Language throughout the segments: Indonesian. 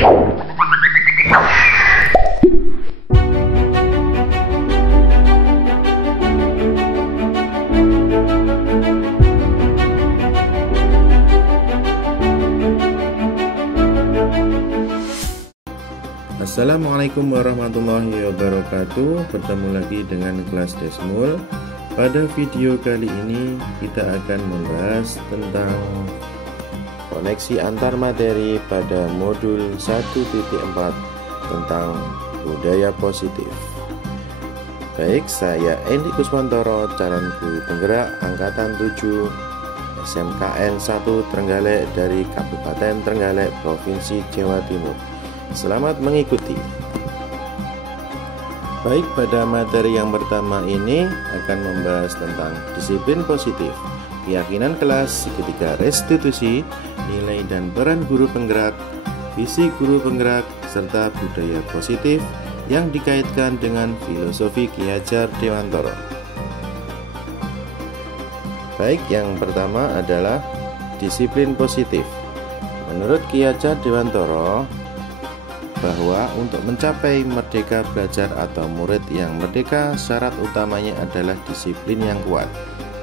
Assalamualaikum warahmatullahi wabarakatuh. Bertemu lagi dengan kelas Desmul. Pada video kali ini kita akan membahas tentang koneksi antar materi pada modul 1.4 tentang budaya positif. Baik, saya Endi Kuswantoro, calon guru penggerak angkatan 7 SMKN 1 Trenggalek dari Kabupaten Trenggalek, Provinsi Jawa Timur. Selamat mengikuti. Baik, pada materi yang pertama ini akan membahas tentang disiplin positif, keyakinan kelas, segitiga restitusi, nilai dan peran guru penggerak, visi guru penggerak, serta budaya positif yang dikaitkan dengan filosofi Ki Hajar Dewantoro. Baik, yang pertama adalah disiplin positif. Menurut Ki Hajar Dewantoro, bahwa untuk mencapai merdeka belajar atau murid yang merdeka, syarat utamanya adalah disiplin yang kuat.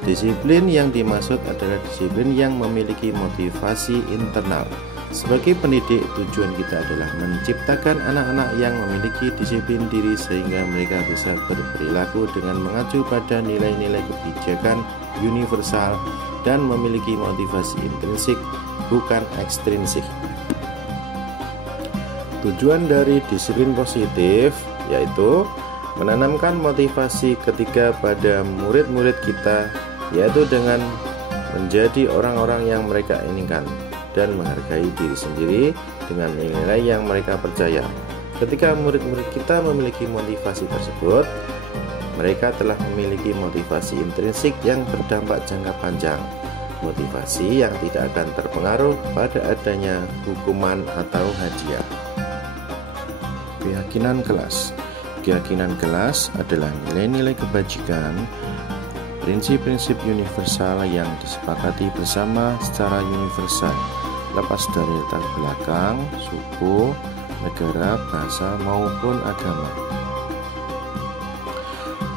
Disiplin yang dimaksud adalah disiplin yang memiliki motivasi internal. Sebagai pendidik, tujuan kita adalah menciptakan anak-anak yang memiliki disiplin diri sehingga mereka bisa berperilaku dengan mengacu pada nilai-nilai kebijakan universal dan memiliki motivasi intrinsik, bukan ekstrinsik. Tujuan dari disiplin positif yaitu menanamkan motivasi ketiga pada murid-murid kita, yaitu dengan menjadi orang-orang yang mereka inginkan dan menghargai diri sendiri dengan nilai yang mereka percaya. Ketika murid-murid kita memiliki motivasi tersebut, mereka telah memiliki motivasi intrinsik yang berdampak jangka panjang, motivasi yang tidak akan terpengaruh pada adanya hukuman atau hadiah. Keyakinan kelas. Keyakinan kelas adalah nilai-nilai kebajikan, prinsip-prinsip universal yang disepakati bersama secara universal, lepas dari latar belakang, suku, negara, bahasa, maupun agama.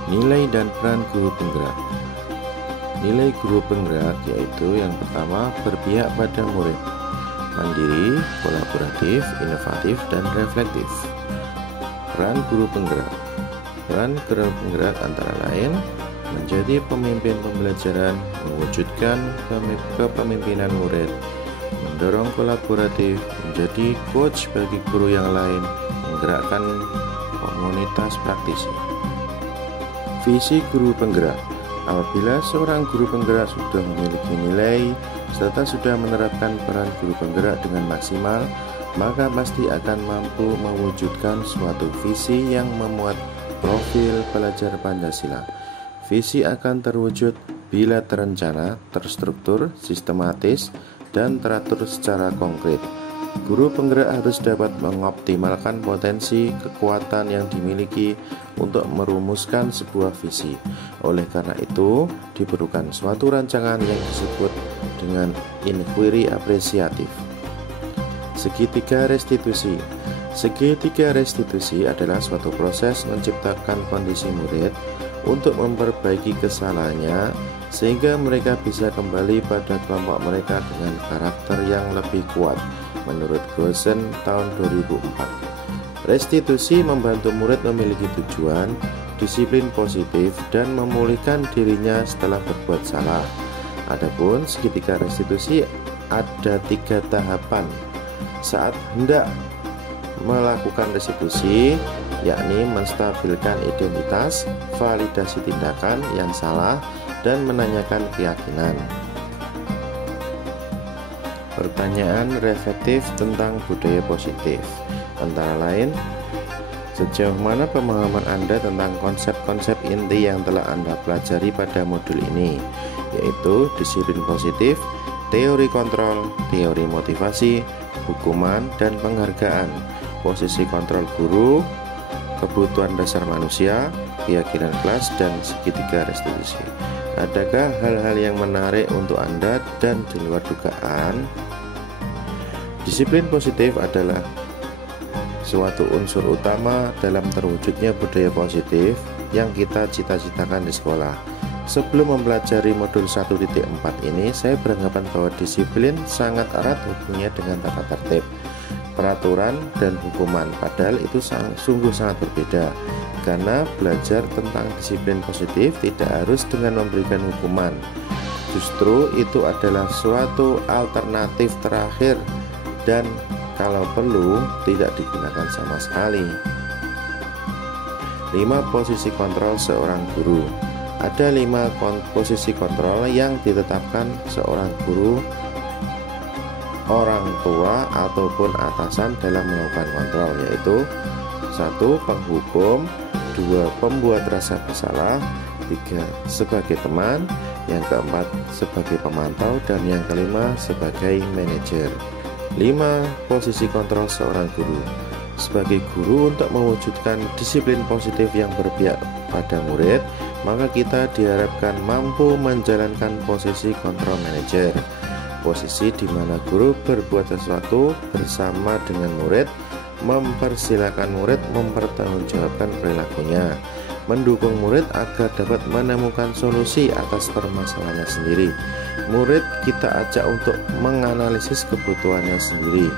Nilai dan peran guru penggerak. Nilai guru penggerak yaitu yang pertama, berpihak pada murid, mandiri, kolaboratif, inovatif, dan reflektif. Peran guru penggerak. Peran guru penggerak antara lain menjadi pemimpin pembelajaran, mewujudkan kepemimpinan murid, mendorong kolaboratif, menjadi coach bagi guru yang lain, menggerakkan komunitas praktisi. Visi guru penggerak. Apabila seorang guru penggerak sudah memiliki nilai serta sudah menerapkan peran guru penggerak dengan maksimal, maka pasti akan mampu mewujudkan suatu visi yang memuat profil pelajar Pancasila. Visi akan terwujud bila terencana, terstruktur, sistematis, dan teratur secara konkret. Guru penggerak harus dapat mengoptimalkan potensi kekuatan yang dimiliki untuk merumuskan sebuah visi. Oleh karena itu, diperlukan suatu rancangan yang disebut dengan inquiry apresiatif. Segitiga restitusi. Segitiga restitusi adalah suatu proses menciptakan kondisi murid untuk memperbaiki kesalahannya sehingga mereka bisa kembali pada kelompok mereka dengan karakter yang lebih kuat, menurut Gosen tahun 2004. Restitusi membantu murid memiliki tujuan, disiplin positif, dan memulihkan dirinya setelah berbuat salah. Adapun segitiga restitusi ada 3 tahapan saat hendak melakukan restitusi, yakni menstabilkan identitas, validasi tindakan yang salah, dan menanyakan keyakinan. Pertanyaan reflektif tentang budaya positif antara lain, sejauh mana pemahaman Anda tentang konsep-konsep inti yang telah Anda pelajari pada modul ini, yaitu disiplin positif, teori kontrol, teori motivasi, hukuman, dan penghargaan, posisi kontrol guru, kebutuhan dasar manusia, keyakinan kelas, dan segitiga restitusi. Adakah hal-hal yang menarik untuk Anda dan di luar dugaan? Disiplin positif adalah suatu unsur utama dalam terwujudnya budaya positif yang kita cita-citakan di sekolah. Sebelum mempelajari modul 1.4 ini, saya beranggapan bahwa disiplin sangat erat hubungannya dengan tata tertib, peraturan, dan hukuman. Padahal itu sungguh sangat berbeda, karena belajar tentang disiplin positif tidak harus dengan memberikan hukuman. Justru itu adalah suatu alternatif terakhir dan kalau perlu tidak digunakan sama sekali. 5 posisi kontrol seorang guru. Ada 5 posisi kontrol yang ditetapkan seorang guru, orang tua ataupun atasan dalam melakukan kontrol, yaitu 1. Penghukum, 2. Pembuat rasa bersalah, 3. Sebagai teman, yang keempat sebagai pemantau, dan yang kelima sebagai manajer. 5 posisi kontrol seorang guru. Sebagai guru, untuk mewujudkan disiplin positif yang berpihak pada murid, maka kita diharapkan mampu menjalankan posisi kontrol manajer, posisi di mana guru berbuat sesuatu bersama dengan murid, mempersilahkan murid mempertanggungjawabkan perilakunya, mendukung murid agar dapat menemukan solusi atas permasalahannya sendiri. Murid kita ajak untuk menganalisis kebutuhannya sendiri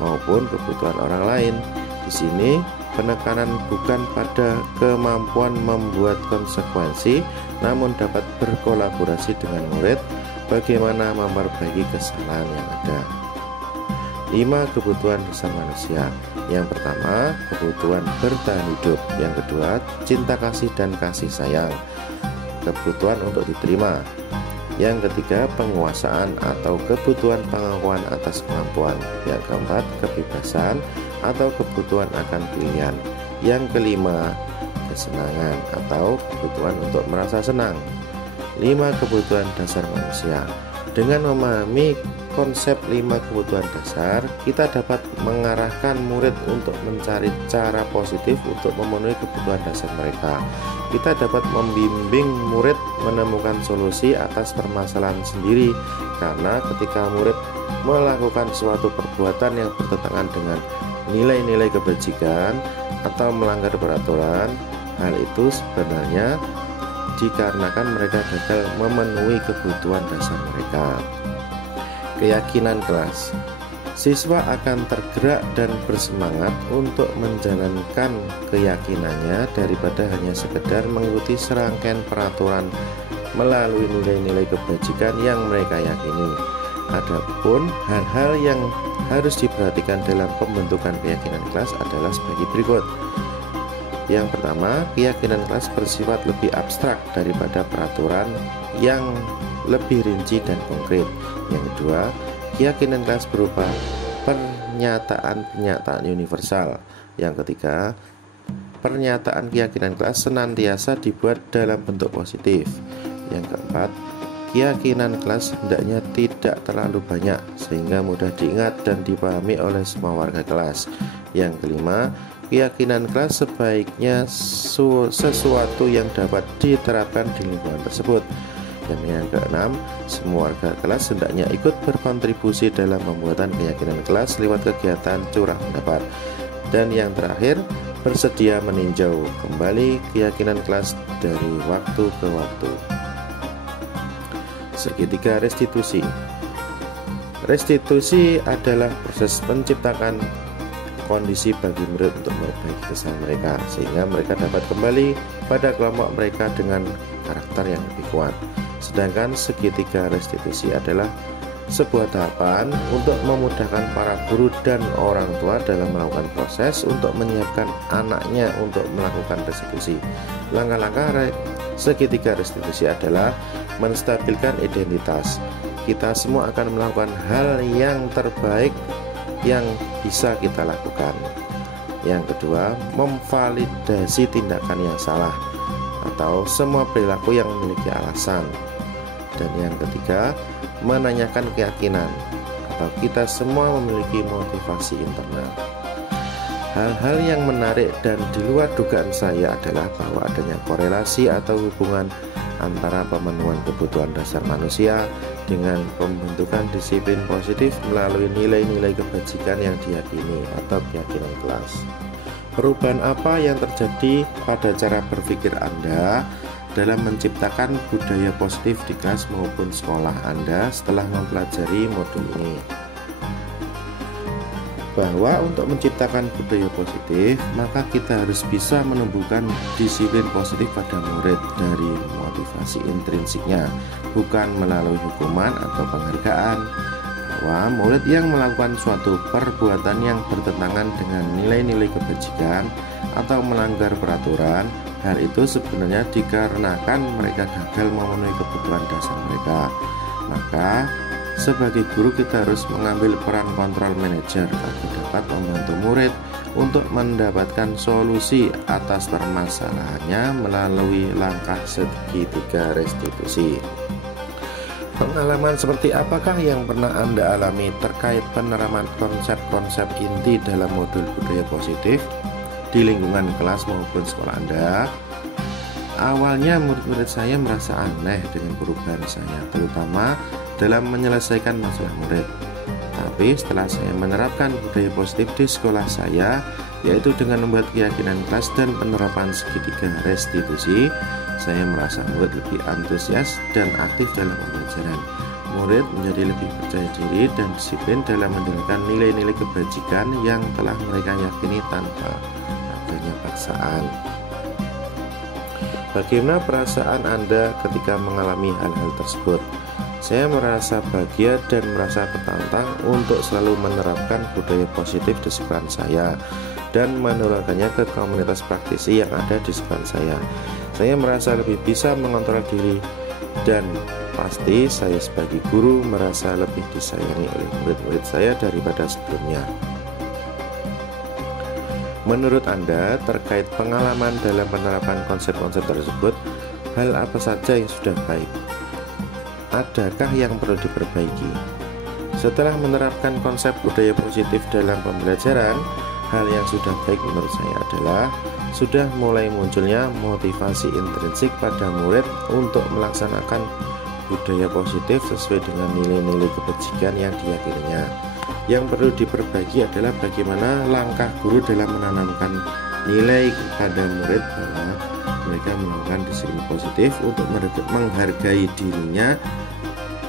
maupun kebutuhan orang lain. Di sini penekanan bukan pada kemampuan membuat konsekuensi, namun dapat berkolaborasi dengan murid bagaimana memperbaiki kesalahan yang ada. 5 kebutuhan dasar manusia. Yang pertama, kebutuhan bertahan hidup. Yang kedua, cinta kasih dan kasih sayang, kebutuhan untuk diterima. Yang ketiga, penguasaan atau kebutuhan pengakuan atas kemampuan. Yang keempat, kebebasan atau kebutuhan akan pilihan. Yang kelima, kesenangan atau kebutuhan untuk merasa senang. 5 kebutuhan dasar manusia. Dengan memahami konsep 5 kebutuhan dasar, kita dapat mengarahkan murid untuk mencari cara positif untuk memenuhi kebutuhan dasar mereka. Kita dapat membimbing murid menemukan solusi atas permasalahan sendiri, karena ketika murid melakukan suatu perbuatan yang bertentangan dengan nilai-nilai kebajikan atau melanggar peraturan, hal itu sebenarnya dikarenakan mereka gagal memenuhi kebutuhan dasar mereka. Keyakinan kelas. Siswa akan tergerak dan bersemangat untuk menjalankan keyakinannya daripada hanya sekedar mengikuti serangkaian peraturan melalui nilai-nilai kebajikan yang mereka yakini. Adapun hal-hal yang harus diperhatikan dalam pembentukan keyakinan kelas adalah sebagai berikut. Yang pertama, keyakinan kelas bersifat lebih abstrak daripada peraturan yang lebih rinci dan konkret. Yang kedua, keyakinan kelas berupa pernyataan-pernyataan universal. Yang ketiga, pernyataan keyakinan kelas senantiasa dibuat dalam bentuk positif. Yang keempat, keyakinan kelas hendaknya tidak terlalu banyak sehingga mudah diingat dan dipahami oleh semua warga kelas. Yang kelima, keyakinan kelas sebaiknya sesuatu yang dapat diterapkan di lingkungan tersebut. Dan yang keenam, semua warga kelas hendaknya ikut berkontribusi dalam pembuatan keyakinan kelas lewat kegiatan curah pendapat. Dan yang terakhir, bersedia meninjau kembali keyakinan kelas dari waktu ke waktu. Segitiga restitusi. Restitusi adalah proses menciptakan kondisi bagi murid untuk memperbaiki kesalahan mereka sehingga mereka dapat kembali pada kelompok mereka dengan karakter yang lebih kuat. Sedangkan segitiga restitusi adalah sebuah tahapan untuk memudahkan para guru dan orang tua dalam melakukan proses untuk menyiapkan anaknya untuk melakukan restitusi. Langkah-langkah segitiga restitusi adalah menstabilkan identitas. Kita semua akan melakukan hal yang terbaik yang bisa kita lakukan. Yang kedua, memvalidasi tindakan yang salah atau semua perilaku yang memiliki alasan. Dan yang ketiga, menanyakan keyakinan atau kita semua memiliki motivasi internal. Hal-hal yang menarik dan di luar dugaan saya adalah bahwa adanya korelasi atau hubungan antara pemenuhan kebutuhan dasar manusia dengan pembentukan disiplin positif melalui nilai-nilai kebajikan yang diyakini atau keyakinan kelas. Perubahan apa yang terjadi pada cara berpikir Anda dalam menciptakan budaya positif di kelas maupun sekolah Anda setelah mempelajari modul ini? Bahwa untuk menciptakan budaya positif, maka kita harus bisa menumbuhkan disiplin positif pada murid dari motivasi intrinsiknya, bukan melalui hukuman atau penghargaan. Bahwa murid yang melakukan suatu perbuatan yang bertentangan dengan nilai-nilai kebajikan atau melanggar peraturan, hal itu sebenarnya dikarenakan mereka gagal memenuhi kebutuhan dasar mereka. Maka sebagai guru kita harus mengambil peran kontrol manajer agar dapat membantu murid untuk mendapatkan solusi atas permasalahannya melalui langkah segitiga restitusi. Pengalaman seperti apakah yang pernah Anda alami terkait penerapan konsep-konsep inti dalam modul budaya positif di lingkungan kelas maupun sekolah Anda? Awalnya murid-murid saya merasa aneh dengan perubahan saya, terutama dalam menyelesaikan masalah murid. Tapi setelah saya menerapkan budaya positif di sekolah saya, yaitu dengan membuat keyakinan kelas dan penerapan segitiga restitusi, saya merasa murid lebih antusias dan aktif dalam pembelajaran. Murid menjadi lebih percaya diri dan disiplin dalam menjalankan nilai-nilai kebajikan yang telah mereka yakini tanpa adanya paksaan. Bagaimana perasaan Anda ketika mengalami hal-hal tersebut? Saya merasa bahagia dan merasa tertantang untuk selalu menerapkan budaya positif di sekolah saya dan menularkannya ke komunitas praktisi yang ada di sekolah saya. Saya merasa lebih bisa mengontrol diri dan pasti saya sebagai guru merasa lebih disayangi oleh murid-murid saya daripada sebelumnya. Menurut Anda, terkait pengalaman dalam penerapan konsep-konsep tersebut, hal apa saja yang sudah baik? Adakah yang perlu diperbaiki? Setelah menerapkan konsep budaya positif dalam pembelajaran, hal yang sudah baik menurut saya adalah sudah mulai munculnya motivasi intrinsik pada murid untuk melaksanakan budaya positif sesuai dengan nilai-nilai kebajikan yang diyakininya. Yang perlu diperbaiki adalah bagaimana langkah guru dalam menanamkan nilai kepada murid bahwa mereka melakukan disiplin positif untuk menghargai dirinya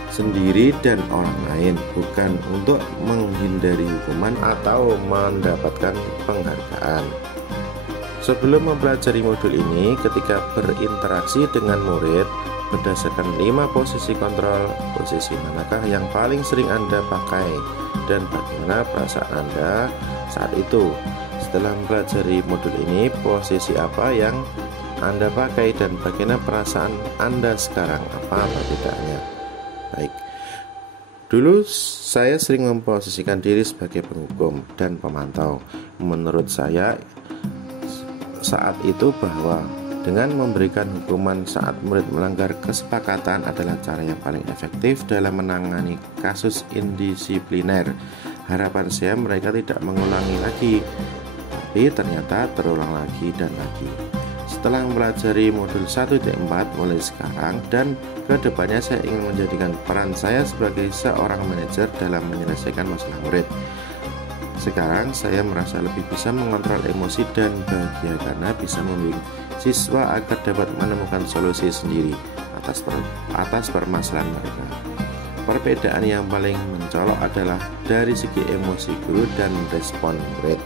sendiri dan orang lain, bukan untuk menghindari hukuman atau mendapatkan penghargaan. Sebelum mempelajari modul ini, ketika berinteraksi dengan murid berdasarkan 5 posisi kontrol, posisi manakah yang paling sering Anda pakai dan bagaimana perasaan Anda saat itu? Setelah mempelajari modul ini, posisi apa yang Anda pakai dan bagaimana perasaan Anda sekarang? Apa perbedaannya? Baik. Dulu saya sering memposisikan diri sebagai penghukum dan pemantau. Menurut saya saat itu bahwa dengan memberikan hukuman saat murid melanggar kesepakatan adalah cara yang paling efektif dalam menangani kasus indisipliner. Harapan saya mereka tidak mengulangi lagi, tapi ternyata terulang lagi dan lagi. Setelah mempelajari modul 1.4 mulai sekarang dan kedepannya, saya ingin menjadikan peran saya sebagai seorang manajer dalam menyelesaikan masalah murid. Sekarang saya merasa lebih bisa mengontrol emosi dan bahagia karena bisa membimbing siswa agar dapat menemukan solusi sendiri atas permasalahan mereka. Perbedaan yang paling mencolok adalah dari segi emosi guru dan respon murid.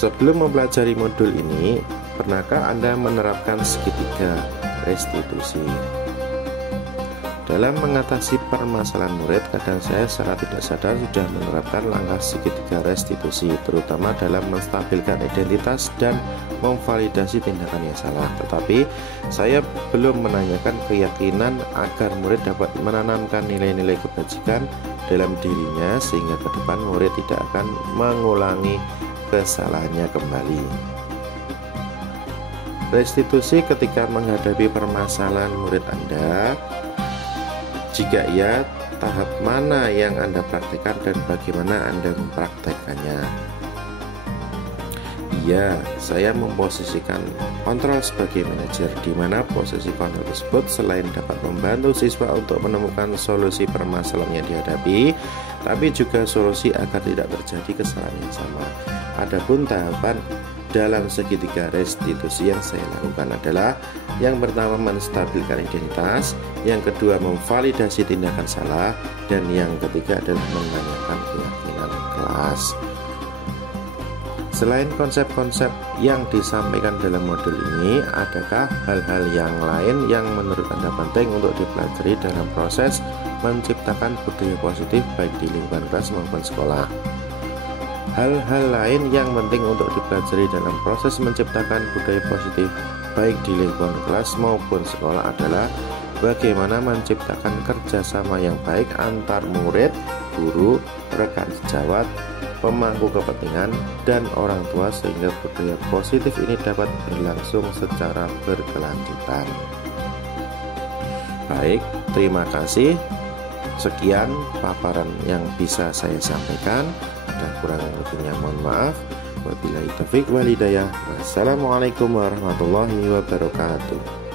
Sebelum mempelajari modul ini, pernahkah Anda menerapkan segitiga restitusi? Dalam mengatasi permasalahan murid, kadang saya secara tidak sadar sudah menerapkan langkah segitiga restitusi, terutama dalam menstabilkan identitas dan memvalidasi tindakan yang salah. Tetapi saya belum menanyakan keyakinan agar murid dapat menanamkan nilai-nilai kebajikan dalam dirinya sehingga ke depan murid tidak akan mengulangi kesalahannya kembali. Restitusi ketika menghadapi permasalahan murid Anda. Jika iya, tahap mana yang Anda praktikkan dan bagaimana Anda mempraktekannya? Ya, saya memposisikan kontrol sebagai manajer, di mana posisi kontrol tersebut selain dapat membantu siswa untuk menemukan solusi permasalahan yang dihadapi, tapi juga solusi agar tidak terjadi kesalahan yang sama. Adapun tahapan dalam segitiga restitusi yang saya lakukan adalah: yang pertama, menstabilkan identitas; yang kedua, memvalidasi tindakan salah; dan yang ketiga adalah menanyakan keyakinan kelas. Selain konsep-konsep yang disampaikan dalam modul ini, adakah hal-hal yang lain yang menurut Anda penting untuk dipelajari dalam proses menciptakan budaya positif baik di lingkungan kelas maupun sekolah? Hal-hal lain yang penting untuk dipelajari dalam proses menciptakan budaya positif baik di lingkungan kelas maupun sekolah adalah bagaimana menciptakan kerjasama yang baik antar murid, guru, rekan sejawat, pemangku kepentingan, dan orang tua, sehingga budaya positif ini dapat berlangsung secara berkelanjutan. Baik, terima kasih. Sekian paparan yang bisa saya sampaikan. Ada kurang lebihnya mohon maaf. Wabillahi taufiq wal hidayah. Wassalamualaikum warahmatullahi wabarakatuh.